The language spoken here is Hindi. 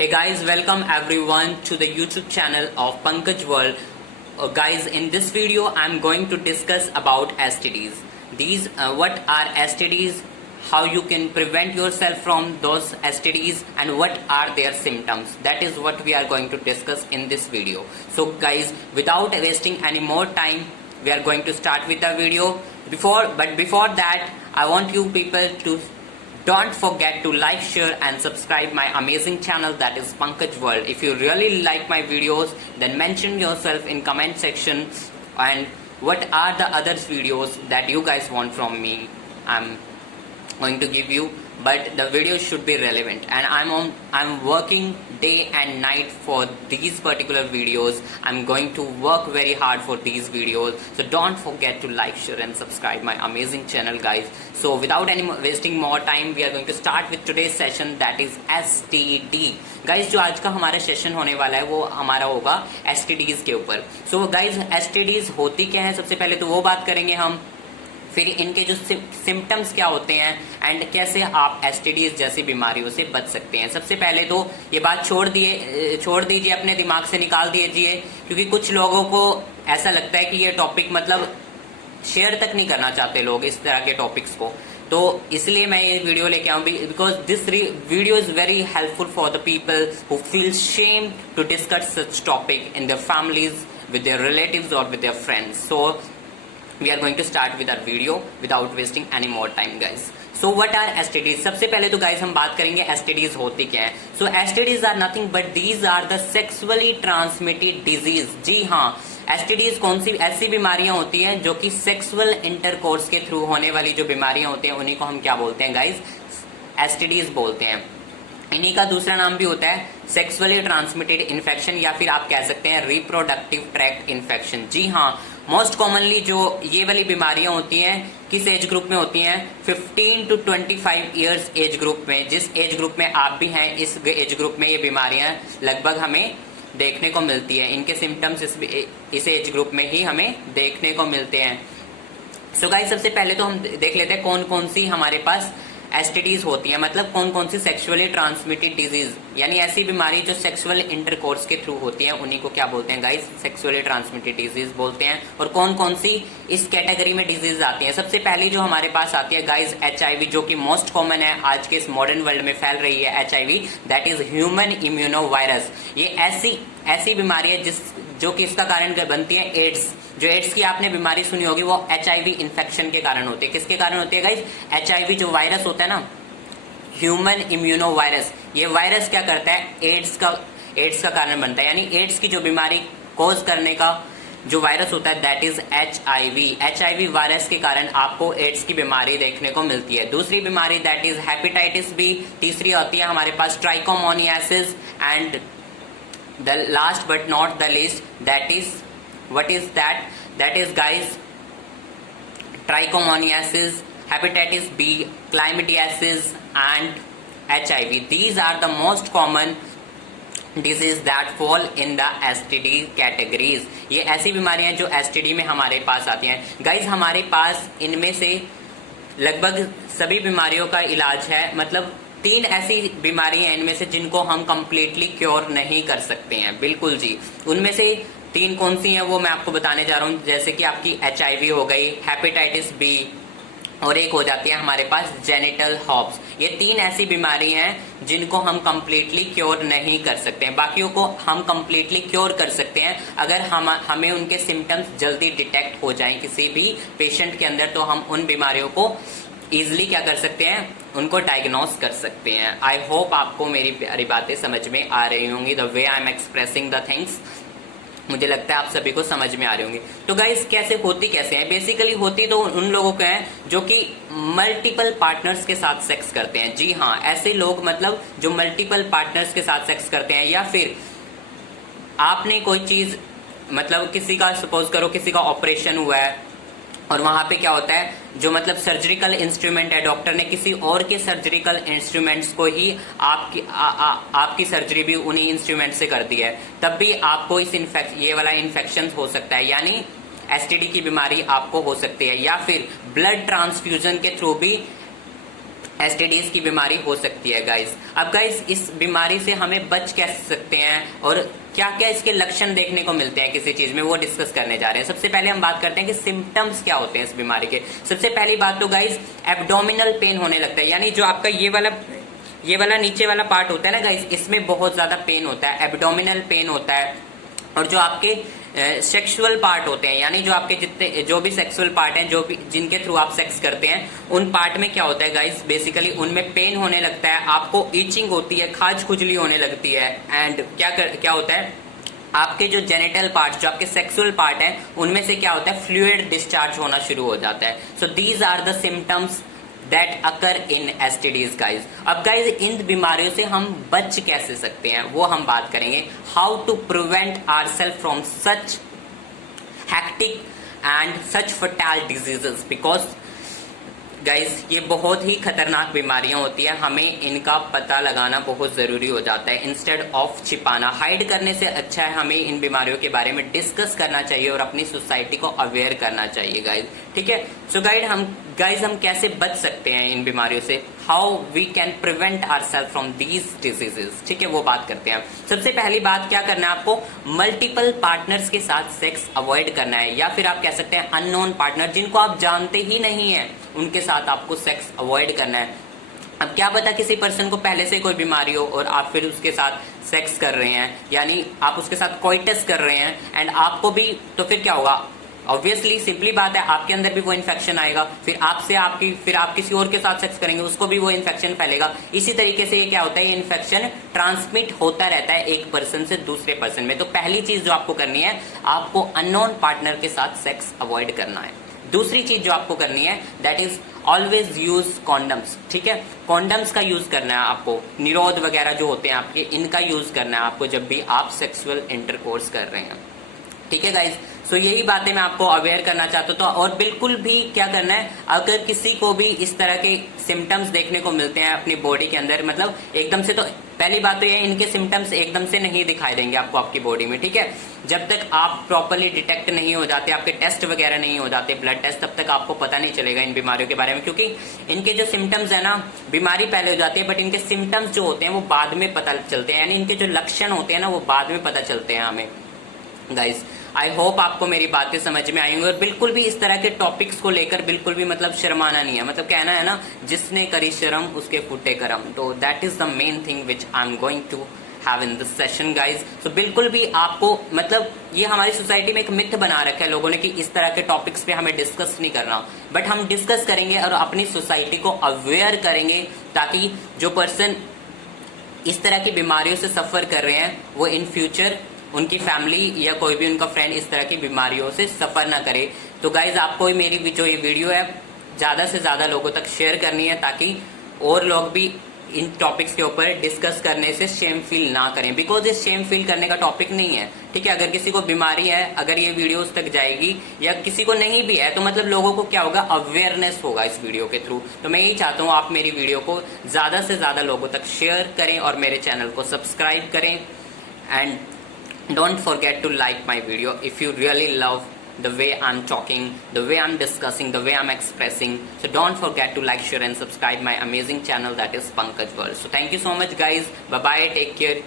Hey guys, welcome everyone to the YouTube channel of Pankaj World. Guys, in this video I'm going to discuss about STDs. What are STDs, how you can prevent yourself from those STDs, and what are their symptoms. That is what we are going to discuss in this video. So guys, without wasting any more time, we are going to start with the video. Before that, I want you people to don't forget to like, share and subscribe my amazing channel, that is Pankaj World. If you really like my videos, then mention yourself in comment section and what are the other videos that you guys want from me. I'm going to give you, but the video should be relevant, and I'm working day and night for these particular videos. I'm going to work very hard for these videos, so don't forget to like, share and subscribe my amazing channel, guys. So without wasting more time, we are going to start with today's session, that is STD. Guys, जो आज का हमारा सेशन होने वाला है वो हमारा होगा STDs के ऊपर. सो गाइज, STDs होती क्या है, सबसे पहले तो वो बात करेंगे हम. फिर इनके जो सिम्टम्स क्या होते हैं एंड कैसे आप STDs जैसी बीमारियों से बच सकते हैं. सबसे पहले तो ये बात छोड़ दीजिए, अपने दिमाग से निकाल दीजिए, क्योंकि कुछ लोगों को ऐसा लगता है कि ये टॉपिक मतलब शेयर तक नहीं करना चाहते लोग इस तरह के टॉपिक्स को. तो इसलिए मैं ये वीडियो लेके आऊँ, because this video is very helpful for the people who feel shame to discuss such topic in their families, with their relatives or with their friends. So we are going to start with our video without wasting any more time, guys. So what are STDs? सबसे पहले तो guys हम बात करेंगे STDs होती क्या है. So STDs are nothing but these are the sexually transmitted disease. जी हाँ, STDs कौन सी ऐसी बीमारियां होती हैं जो कि सेक्सुअल इंटरकोर्स के थ्रू होने वाली जो बीमारियां होती हैं उन्हीं को हम क्या बोलते हैं गाइज, STDs बोलते हैं. इन्हीं का दूसरा नाम भी होता है सेक्सुअली ट्रांसमिटेड इन्फेक्शन, या फिर आप कह सकते हैं रिप्रोडक्टिव ट्रैक्ट इन्फेक्शन. जी हाँ, मोस्ट कॉमनली जो ये वाली बीमारियां होती हैं किस एज ग्रुप में होती हैं, 15 to 25 ईयर्स एज ग्रुप में. जिस एज ग्रुप में आप भी हैं, इस एज ग्रुप में ये बीमारियां लगभग हमें देखने को मिलती है. इनके सिम्टम्स इस एज ग्रुप में ही हमें देखने को मिलते हैं. सो गाइस, सबसे पहले तो हम देख लेते हैं कौन कौन सी हमारे पास STDs होती है, मतलब कौन कौन सी सेक्सुअली ट्रांसमिटेड डिजीज, यानी ऐसी बीमारी जो सेक्सुअल इंटरकोर्स के थ्रू होती है उन्हीं को क्या बोलते हैं गाइस, सेक्सुअली ट्रांसमिटेड डिजीज बोलते हैं. और कौन कौन सी इस कैटेगरी में डिजीज आती है. सबसे पहली जो हमारे पास आती है गाइस HIV, जो कि मोस्ट कॉमन है आज के इस मॉडर्न वर्ल्ड में फैल रही है. HIV that is human immuno virus. ये ऐसी बीमारी है जो कि इसका कारण बनती है एड्स. जो एड्स की आपने बीमारी सुनी होगी वो HIV इन्फेक्शन के कारण होती है. किसके कारण होती है गाइस, HIV जो वायरस होता है ना, ह्यूमन इम्यूनो वायरस, ये वायरस क्या करता है, एड्स का कारण बनता है. यानी एड्स की जो बीमारी कॉज करने का जो वायरस होता है दैट इज HIV वायरस के कारण आपको एड्स की बीमारी देखने को मिलती है. दूसरी बीमारी दैट इज हेपेटाइटिस B. तीसरी होती है हमारे पास trichomoniasis. And the last but not the least, that is what is that is guys trichomoniasis, hepatitis B, chlamydiasis and HIV. These are the most common disease that fall in the STD categories. ये ऐसी बीमारियां जो STD में हमारे पास आती हैं. गाइज, हमारे पास इनमें से लगभग सभी बीमारियों का इलाज है, मतलब 3 ऐसी बीमारियां इनमें से जिनको हम कंप्लीटली क्योर नहीं कर सकते हैं. बिल्कुल जी, उनमें से 3 कौन सी हैं वो मैं आपको बताने जा रहा हूं. जैसे कि आपकी HIV हो गई, हेपेटाइटिस B, और एक हो जाती है हमारे पास जेनिटल हॉप्स. ये 3 ऐसी बीमारी हैं जिनको हम कंप्लीटली क्योर नहीं कर सकते हैं. बाकियों को हम कंप्लीटली क्योर कर सकते हैं अगर हमें उनके सिम्टम्स जल्दी डिटेक्ट हो जाएं किसी भी पेशेंट के अंदर, तो हम उन बीमारियों को इजिली क्या कर सकते हैं, उनको डायग्नोस कर सकते हैं. आई होप आपको मेरी प्यारी बातें समझ में आ रही होंगी. The way I am expressing the things, मुझे लगता है आप सभी को समझ में आ रही होंगी. तो गाइस, होती कैसे है, बेसिकली होती तो उन लोगों को है जो कि मल्टीपल पार्टनर्स के साथ सेक्स करते हैं. जी हाँ, ऐसे लोग मतलब जो मल्टीपल पार्टनर्स के साथ सेक्स करते हैं, या फिर आपने कोई चीज मतलब किसी का सपोज करो किसी का ऑपरेशन हुआ है और वहां पे क्या होता है, जो मतलब सर्जिकल इंस्ट्रूमेंट है, डॉक्टर ने किसी और के सर्जिकल इंस्ट्रूमेंट्स को ही आपकी सर्जरी भी उन्हीं इंस्ट्रूमेंट से कर दी है, तब भी आपको ये वाला इन्फेक्शन हो सकता है. यानी STD की बीमारी आपको हो सकती है. या फिर ब्लड ट्रांसफ्यूजन के थ्रू भी एसटीडीज की बीमारी हो सकती है गाइज। अब गाइज इस बीमारी से हमें बच कैसे सकते हैं और क्या क्या इसके लक्षण देखने को मिलते हैं किसी चीज में, वो डिस्कस करने जा रहे हैं। सबसे पहले हम बात करते हैं कि सिम्टम्स क्या होते हैं इस बीमारी के। सबसे पहली बात तो गाइज एब्डोमिनल पेन होने लगता है, यानी जो आपका ये वाला नीचे वाला पार्ट होता है ना गाइज, इसमें बहुत ज्यादा पेन होता है, एब्डोमिनल पेन होता है। और जो आपके सेक्सुअल पार्ट होते हैं, यानी जो आपके जितने जो भी सेक्सुअल पार्ट हैं, जो भी जिनके थ्रू आप सेक्स करते हैं, उन पार्ट में क्या होता है गाइस, बेसिकली उनमें पेन होने लगता है, आपको ईचिंग होती है, खाज खुजली होने लगती है। एंड क्या होता है, आपके जो जेनिटल पार्ट, जो आपके सेक्सुअल पार्ट हैं, उनमें से क्या होता है, फ्लूइड डिस्चार्ज होना शुरू हो जाता है। So these are the symptoms that occur in STDs guys. अब गाइज इन बीमारियों से हम बच कैसे सकते हैं वो हम बात करेंगे। How to prevent ourselves from such hectic and such fatal diseases, because guys ये बहुत ही खतरनाक बीमारियां होती है, हमें इनका पता लगाना बहुत जरूरी हो जाता है। इंस्टेड ऑफ छिपाना, हाइड करने से अच्छा है हमें इन बीमारियों के बारे में डिस्कस करना चाहिए और अपनी सोसाइटी को अवेयर करना चाहिए गाइज, ठीक है। सो गाइज हम कैसे बच सकते हैं इन बीमारियों से, how we can prevent ourselves from these diseases, ठीक है, वो बात करते हैं। सबसे पहली बात क्या करना है आपको, मल्टीपल पार्टनर्स के साथ सेक्स अवॉइड करना है, या फिर आप कह सकते हैं अननोन पार्टनर, जिनको आप जानते ही नहीं है, उनके साथ आपको सेक्स अवॉइड करना है। अब क्या पता किसी पर्सन को पहले से कोई बीमारी हो और आप फिर उसके साथ सेक्स कर रहे हैं, यानी आप उसके साथ कोइटस कर रहे हैं एंड आपको भी, तो फिर क्या होगा, ऑब्वियसली सिंपली बात है, आपके अंदर भी वो इन्फेक्शन आएगा, फिर आप किसी और के साथ सेक्स करेंगे, उसको भी वो इन्फेक्शन फैलेगा। इसी तरीके से ये क्या होता है, ये इन्फेक्शन ट्रांसमिट होता रहता है एक पर्सन से दूसरे पर्सन में। तो पहली चीज जो आपको करनी है, आपको अननोन पार्टनर के साथ सेक्स अवॉइड करना है। दूसरी चीज जो आपको करनी है, that is always use condoms, ठीक है, कॉन्डम्स का यूज करना है आपको, निरोध वगैरह जो होते हैं आपके, इनका यूज करना है आपको जब भी आप सेक्सुअल इंटरकोर्स कर रहे हैं, ठीक है गाइज। सो यही बातें मैं आपको अवेयर करना चाहता था। और बिल्कुल भी क्या करना है, अगर किसी को भी इस तरह के सिम्टम्स देखने को मिलते हैं अपनी बॉडी के अंदर, मतलब एकदम से, तो पहली बात तो ये, इनके सिम्टम्स एकदम से नहीं दिखाई देंगे आपको आपकी बॉडी में, ठीक है। जब तक आप प्रॉपर्ली डिटेक्ट नहीं हो जाते, आपके टेस्ट वगैरह नहीं हो जाते, ब्लड टेस्ट, तब तक आपको पता नहीं चलेगा इन बीमारियों के बारे में, क्योंकि इनके जो सिम्टम्स है ना, बीमारी पहले हो जाती है बट इनके सिम्टम्स जो होते हैं वो बाद में पता चलते हैं, यानी इनके जो लक्षण होते हैं ना वो बाद में पता चलते हैं हमें गाइज। आई होप आपको मेरी बातें समझ में आई होंगी और बिल्कुल भी इस तरह के टॉपिक्स को लेकर बिल्कुल भी मतलब शर्माना नहीं है, मतलब कहना है ना, जिसने करी शर्म उसके फूटे करम, तो that is the main thing which I am going to have in this session guys. तो बिल्कुल भी आपको, मतलब ये हमारी सोसाइटी में एक मिथ बना रखा है लोगों ने कि इस तरह के टॉपिक्स पे हमें डिस्कस नहीं करना, बट हम डिस्कस करेंगे और अपनी सोसाइटी को अवेयर करेंगे, ताकि जो पर्सन इस तरह की बीमारियों से सफर कर रहे हैं वो इन फ्यूचर उनकी फैमिली या कोई भी उनका फ्रेंड इस तरह की बीमारियों से सफर ना करे। तो गाइज आपको मेरी जो ये वीडियो है ज्यादा से ज्यादा लोगों तक शेयर करनी है, ताकि और लोग भी इन टॉपिक्स के ऊपर डिस्कस करने से शेम फील ना करें, बिकॉज ये शेम फील करने का टॉपिक नहीं है, ठीक है। अगर किसी को बीमारी है, अगर ये वीडियोस तक जाएगी, या किसी को नहीं भी है, तो मतलब लोगों को क्या होगा, अवेयरनेस होगा इस वीडियो के थ्रू। तो मैं यही चाहता हूँ आप मेरी वीडियो को ज्यादा से ज्यादा लोगों तक शेयर करें और मेरे चैनल को सब्सक्राइब करें, and don't forget to like my video if you really love the way I'm talking, the way I'm discussing, the way I'm expressing. So don't forget to like, share and subscribe my amazing channel, that is Pankaj World. So thank you so much guys, bye bye, take care.